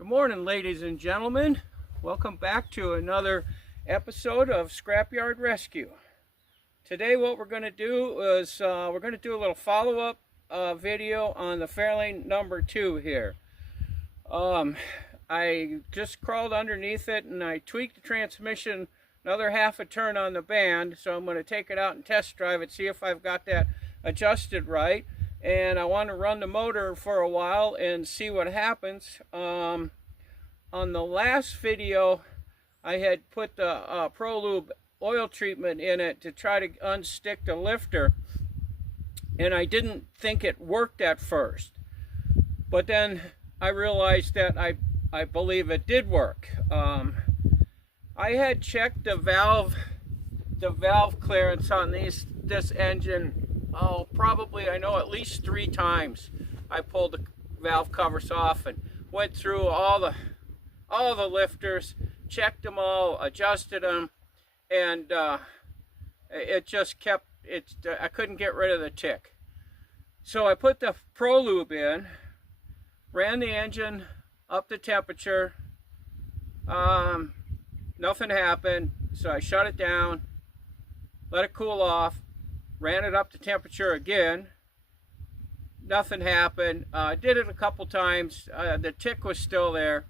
Good morning, ladies and gentlemen. Welcome back to another episode of Scrapyard Rescue. Today what we're going to do is we're going to do a little follow-up video on the Fairlane number 2 here. I just crawled underneath it and I tweaked the transmission another half a turn on the band, so I'm going to take it out and test drive it, see if I've got that adjusted right. And I want to run the motor for a while and see what happens. On the last video, I had put the Pro Lube oil treatment in it to try to unstick the lifter, and I didn't think it worked at first. But then I realized that I believe it did work. I had checked the valve clearance on this engine. Oh, probably, I know, at least 3 times. I pulled the valve covers off and went through all the lifters, checked them all, adjusted them, and it just kept it. I couldn't get rid of the tick. So I put the Pro Lube in, ran the engine up to temperature. Nothing happened, so I shut it down, let it cool off. Ran it up to temperature again. Nothing happened. Did it a couple times. The tick was still there.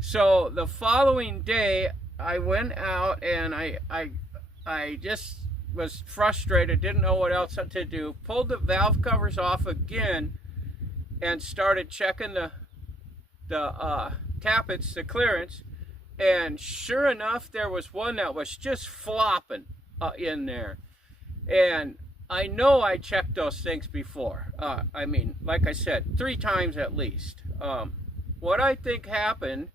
So the following day, I went out and I just was frustrated. Didn't know what else to do. Pulled the valve covers off again and started checking the tappets, the clearance. And sure enough, there was one that was just flopping in there. And I know I checked those things before. I mean, like I said, 3 times at least. What I think happened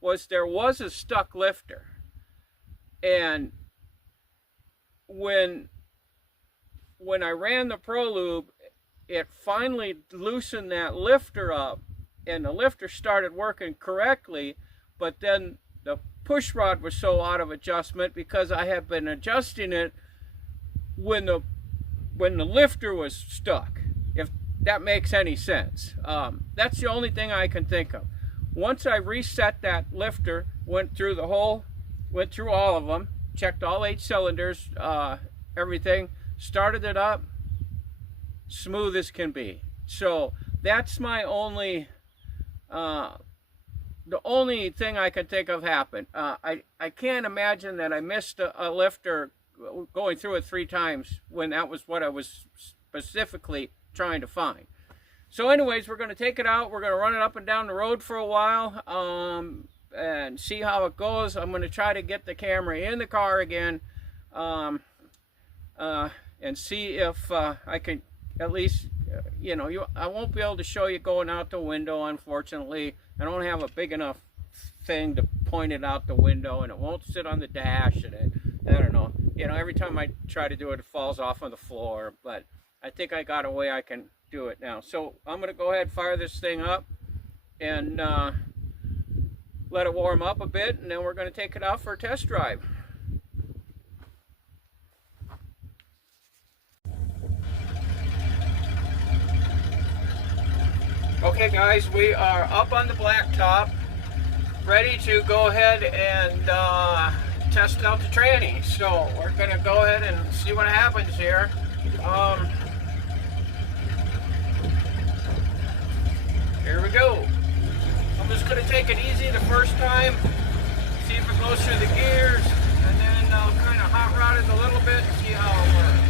was there was a stuck lifter. And when I ran the Pro Lube, it finally loosened that lifter up, and the lifter started working correctly, but then the push rod was so out of adjustment because I had been adjusting it when the lifter was stuck, if that makes any sense. That's the only thing I can think of. Once I reset that lifter, went through all of them, checked all 8 cylinders, everything, started it up, smooth as can be. So that's my only, the only thing I can think of happened. I can't imagine that I missed a lifter going through it 3 times when that was what I was specifically trying to find. So anyways, we're going to take it out. We're going to run it up and down the road for a while and see how it goes. I'm going to try to get the camera in the car again and see if I can at least, I won't be able to show you going out the window, unfortunately. I don't have a big enough thing to point it out the window, and it won't sit on the dash, and I don't know. Every time I try to do it, it falls off on the floor, but I think I got a way I can do it now. So I'm going to go ahead and fire this thing up and let it warm up a bit, and then we're going to take it out for a test drive. Okay guys, we are up on the blacktop, ready to go ahead and test out the tranny. So we're going to go ahead and see what happens here. Here we go. I'm just going to take it easy the first time, see if it goes through the gears, and then I'll kind of hot rod it a little bit and see how it works.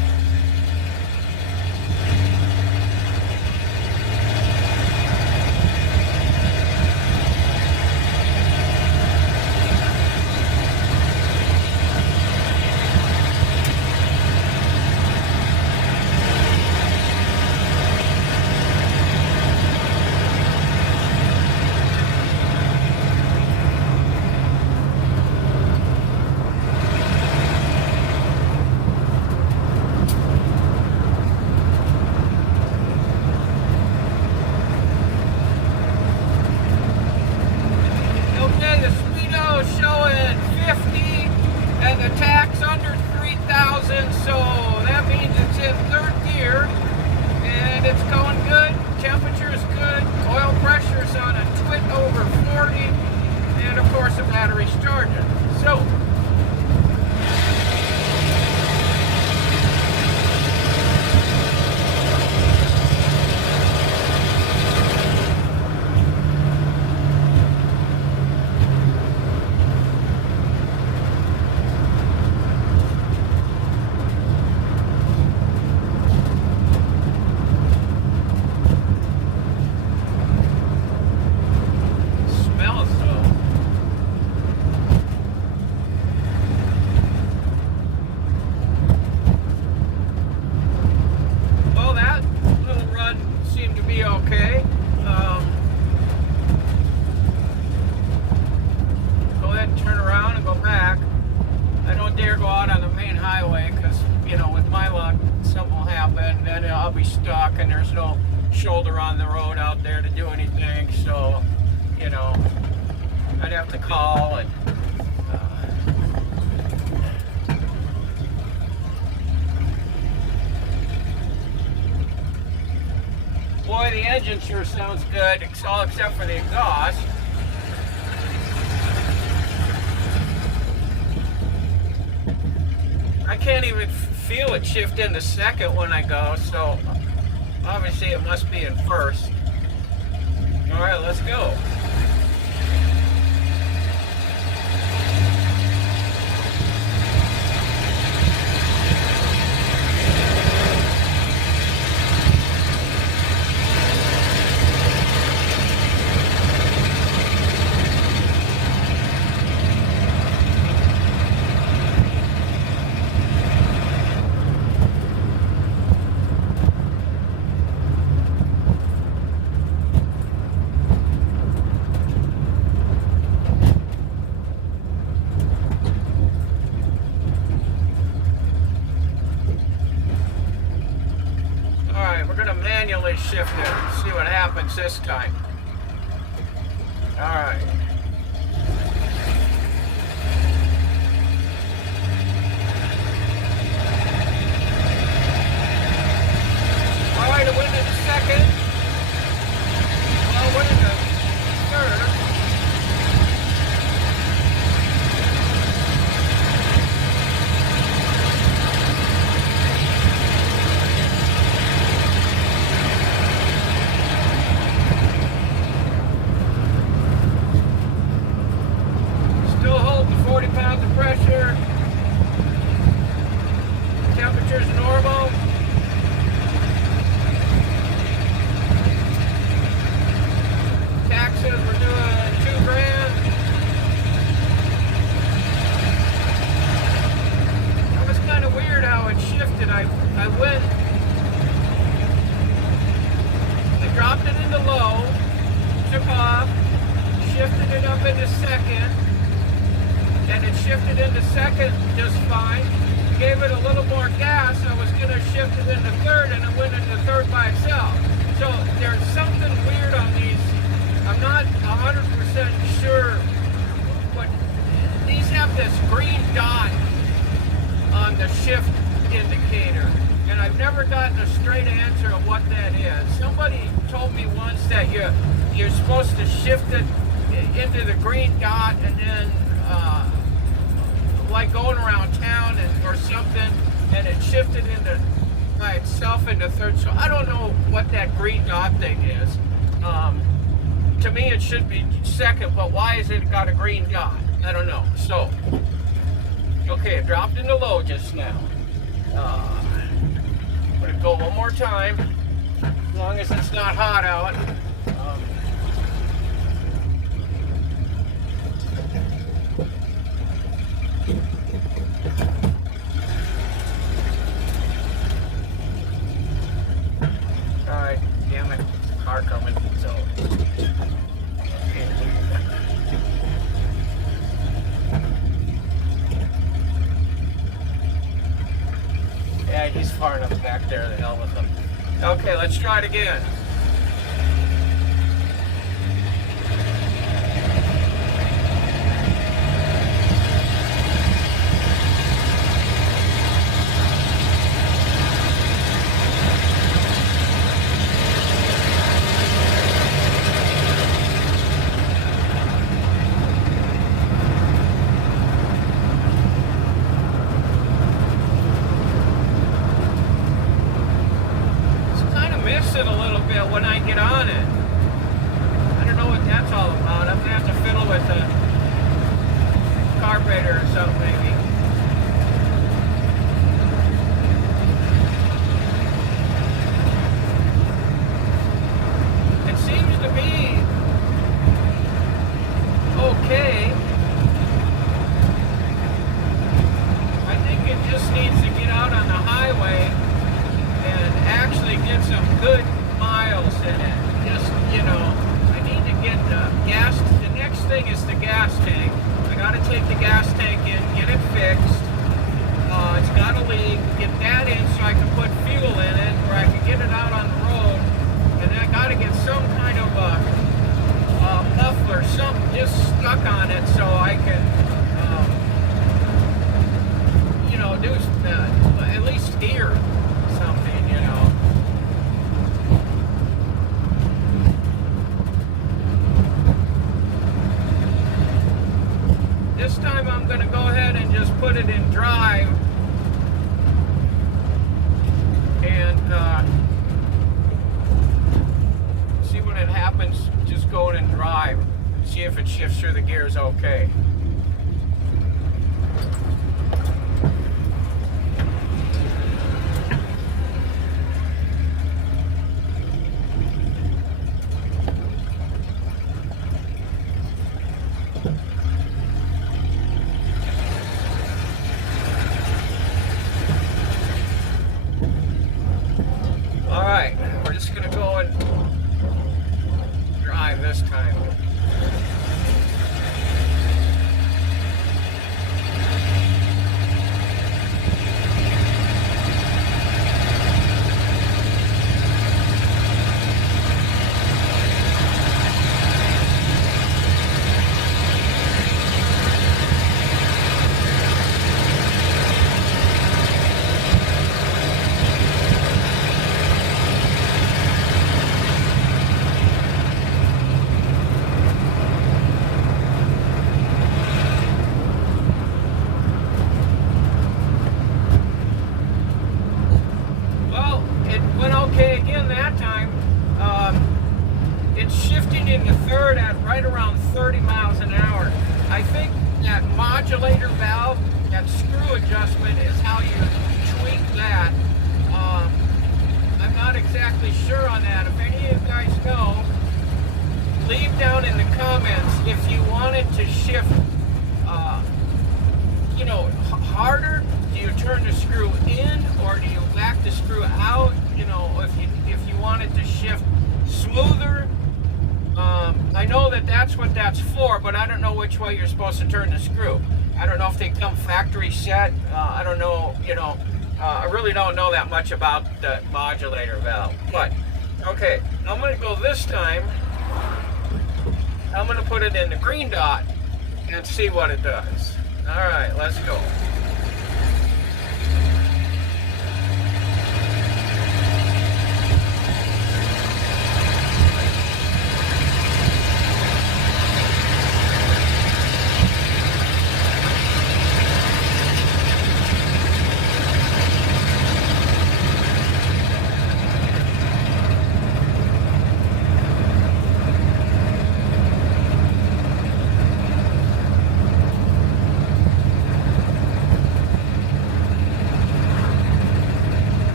happen, then I'll be stuck and there's no shoulder on the road out there to do anything. So, you know, I'd have to call and boy, the engine sure sounds good, all except for the exhaust. I can't even feel it shift into second when I go, so obviously it must be in first. All right, let's go. Manually shift it. See what happens this time. All right. All right, I went into second. Well, I went into third. Pressure, temperature's normal. Taxes, we're doing $2,000. That was kind of weird how it shifted. I dropped it into low, took off, shifted it up into second. And it shifted into second just fine. Gave it a little more gas. I was going to shift it into third, and it went into third by itself. So there's something weird on these. I'm not 100% sure what. These have this green dot on the shift indicator, and I've never gotten a straight answer of what that is. Somebody told me once that you're supposed to shift it into the green dot, and then like going around town or something, and it shifted into by itself into third. So I don't know what that green dot thing is. To me it should be second, but why has it got a green dot? I don't know. So okay, it dropped into low just now. I'm gonna go one more time, as long as it's not hot out. Alright, damn it, car coming, so yeah, he's far enough back there, the hell with him. Okay, let's try it again. It a little bit when I get on it. I don't know what that's all about. I'm gonna have to fiddle with the carburetor or something maybe. It seems to be okay. I think it just needs to get out on the highway and actually get some good miles in it. Just, you know, I need to get the gas. The next thing is the gas tank. I got to take the gas tank in, get it filled. just go in and drive, see if it shifts through the gears okay. Alright, we're just going to go and drive this time. Okay, again that time, it's shifting into third at right around 30 miles an hour. I think that modulator valve, that screw adjustment is how you tweak that. I'm not exactly sure on that. If any of you guys know, leave down in the comments if you wanted to shift, you know, harder. Do you turn the screw in or do you back the screw out? You know, if you wanted to shift smoother. I know that that's what that's for, but I don't know which way you're supposed to turn the screw. I don't know if they come factory set. I don't know, you know, I really don't know that much about the modulator valve. But, okay, I'm going to go this time. I'm going to put it in the green dot and see what it does. All right, let's go.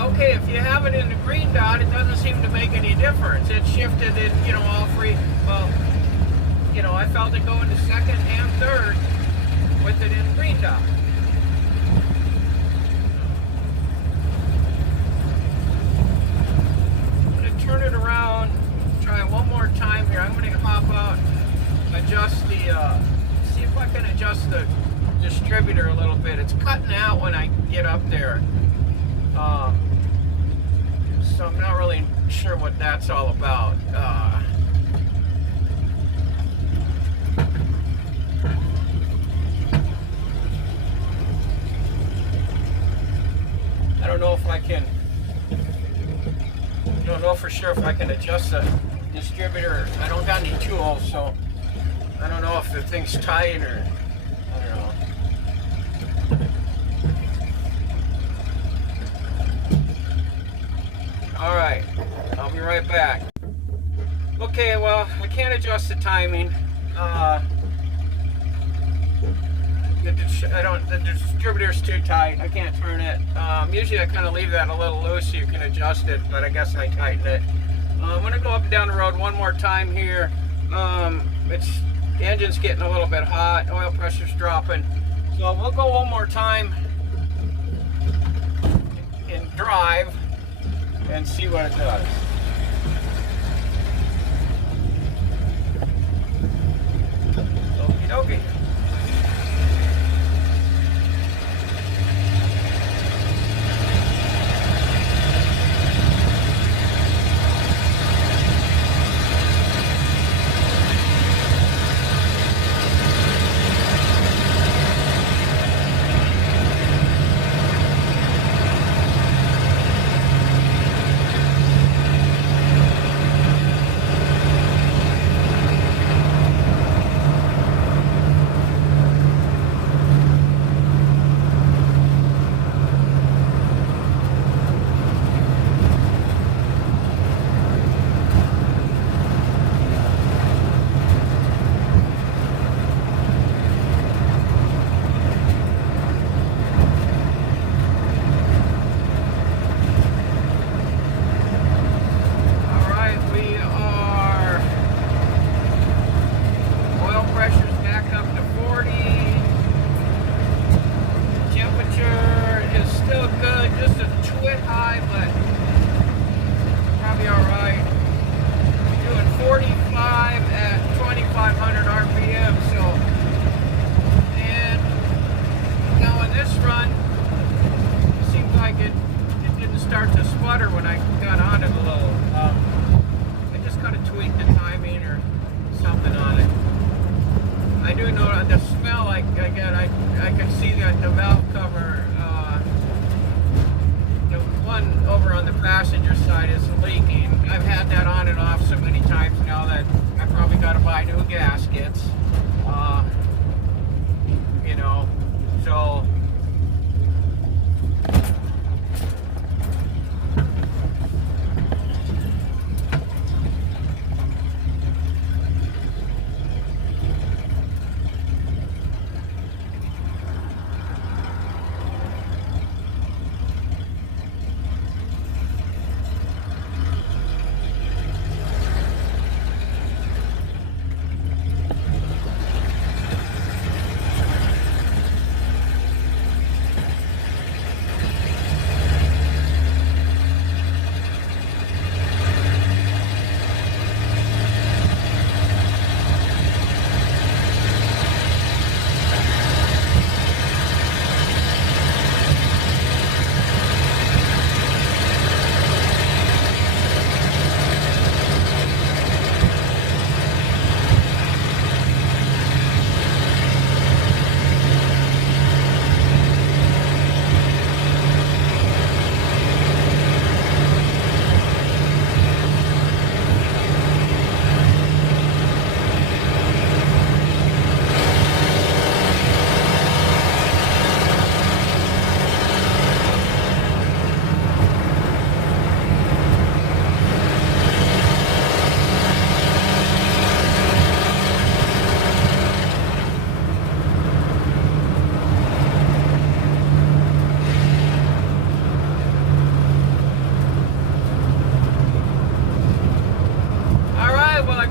Okay, if you have it in the green dot, it doesn't seem to make any difference. It shifted in, you know, all three. Well, you know, I felt it go into second and third with it in green dot. I'm going to turn it around, try one more time here. I'm going to hop out, adjust the, see if I can adjust the distributor a little bit. It's cutting out when I get up there. So I'm not really sure what that's all about. I don't know if I can, I don't know for sure if I can adjust the distributor. I don't got any tools, so I don't know if the thing's tight or, I don't know. All right, I'll be right back. Okay, well, I can't adjust the timing. The distributor's too tight. I can't turn it. Usually I kind of leave that a little loose so you can adjust it, but I guess I tightened it. I'm gonna go up and down the road one more time here. The engine's getting a little bit hot. Oil pressure's dropping. So we'll go one more time and drive and see what it does. Okie dokie. high, but probably alright. Doing 45 at 2,500 RPM, so. And now in this run, it seems like it didn't start to sputter when I got onto the load. I just gotta tweak the timing or something on it. I do know the smell I get. I can see that the valve cover, the one over on the passenger side is leaking. I've had that on and off so many times now that I probably got to buy new gaskets. You know, so.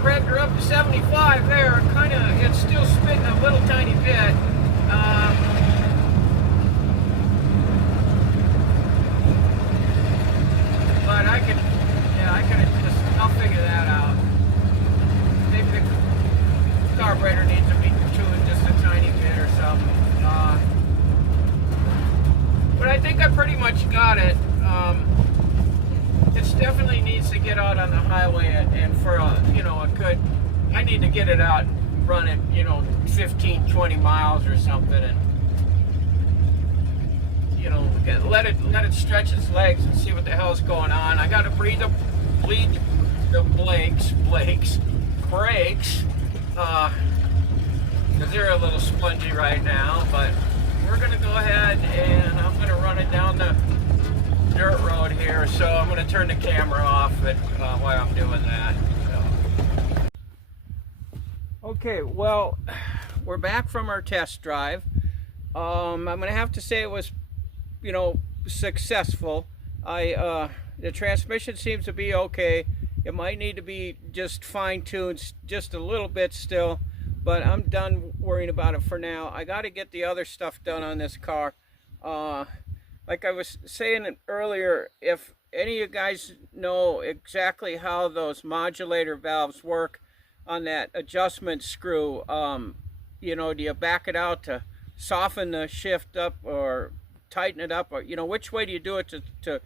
Cranked her up to 75 there. It's still spitting a little tiny bit. But I could I'll figure that out. Maybe the carburetor needs to be tuned just a tiny bit or something. But I think I pretty much got it. It definitely needs to get out on the highway and for a good, I need to get it out and run it 15, 20 miles or something, and let it stretch its legs and see what the hell's going on. I got to bleed the brakes, because they're a little spongy right now, but we're going to go ahead and I'm going to run it down the dirt road here, so I'm going to turn the camera off while I'm doing that. Okay, well, we're back from our test drive. I'm going to have to say it was, successful. The transmission seems to be okay. It might need to be just fine-tuned just a little bit still, but I'm done worrying about it for now. I got to get the other stuff done on this car. Like I was saying earlier, if any of you guys know exactly how those modulator valves work on that adjustment screw, do you back it out to soften the shift up or tighten it up, or which way do you do it to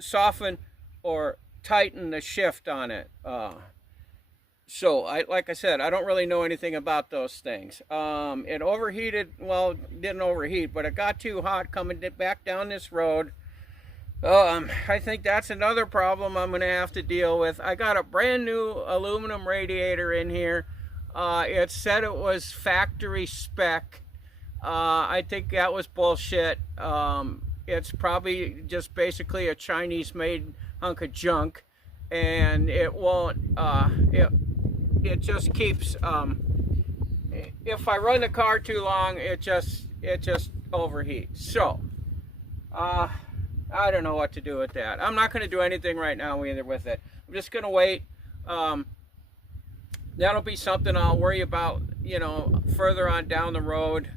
soften or tighten the shift on it? So like I said, I don't really know anything about those things. It overheated. Well, it didn't overheat, but it got too hot coming back down this road. I think that's another problem I'm going to have to deal with. I got a brand new aluminum radiator in here. It said it was factory spec. I think that was bullshit. It's probably just basically a Chinese-made hunk of junk, and it won't. It just keeps. If I run the car too long, it just overheats. So, I don't know what to do with that. I'm not going to do anything right now either with it. I'm just going to wait. That'll be something I'll worry about, further on down the road.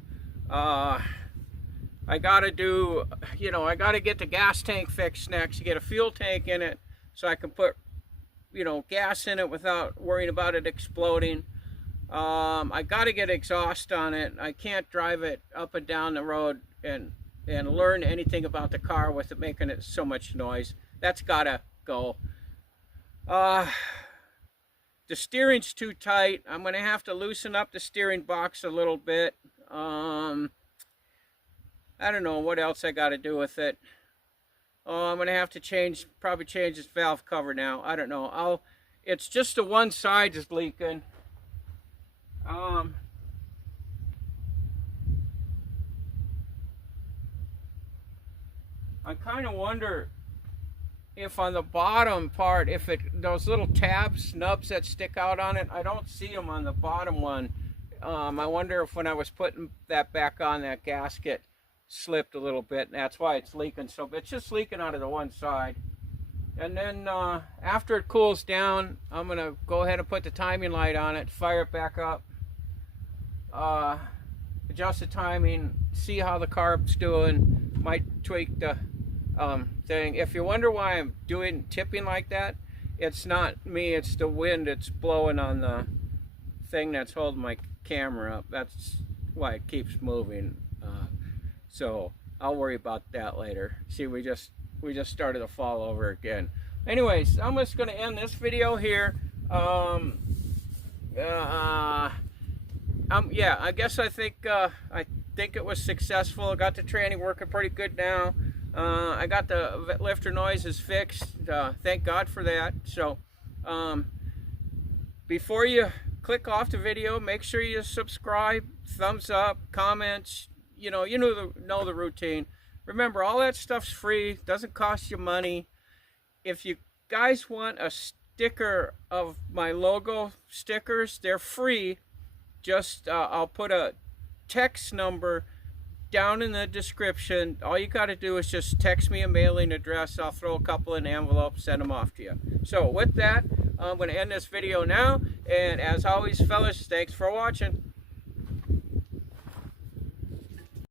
I I gotta do, you know, I gotta get the gas tank fixed next, get a fuel tank in it so I can put, you know, gas in it without worrying about it exploding. I gotta get exhaust on it. I can't drive it up and down the road and learn anything about the car with it making it so much noise. That's gotta go. The steering's too tight. I'm gonna have to loosen up the steering box a little bit. I don't know what else I got to do with it. Oh, I'm going to have to probably change this valve cover now. I don't know. It's just the one side is leaking. I kind of wonder if on the bottom part, those little tabs, nubs that stick out on it, I don't see them on the bottom one. I wonder if when I was putting that back on, that gasket slipped a little bit, and that's why it's leaking. So it's just leaking out of the one side. And then after it cools down, I'm gonna go ahead and put the timing light on it, fire it back up, adjust the timing, see how the carb's doing, might tweak the thing. If you wonder why I'm tipping like that, it's not me, it's the wind. It's blowing on the thing that's holding my camera up. That's why it keeps moving. So I'll worry about that later. See, we just started to fall over again. Anyways, I'm just going to end this video here. Yeah, I guess I think it was successful. I got the tranny working pretty good now. I got the lifter noises fixed. Thank God for that. So before you click off the video, make sure you subscribe, thumbs up, comments. You know the routine. Remember, all that stuff's free, doesn't cost you money. If you guys want a sticker of my logo stickers, they're free. Just I'll put a text number down in the description. All you got to do is just text me a mailing address. I'll throw a couple in envelopes, send them off to you. So with that, I'm going to end this video now. And as always, fellas, thanks for watching.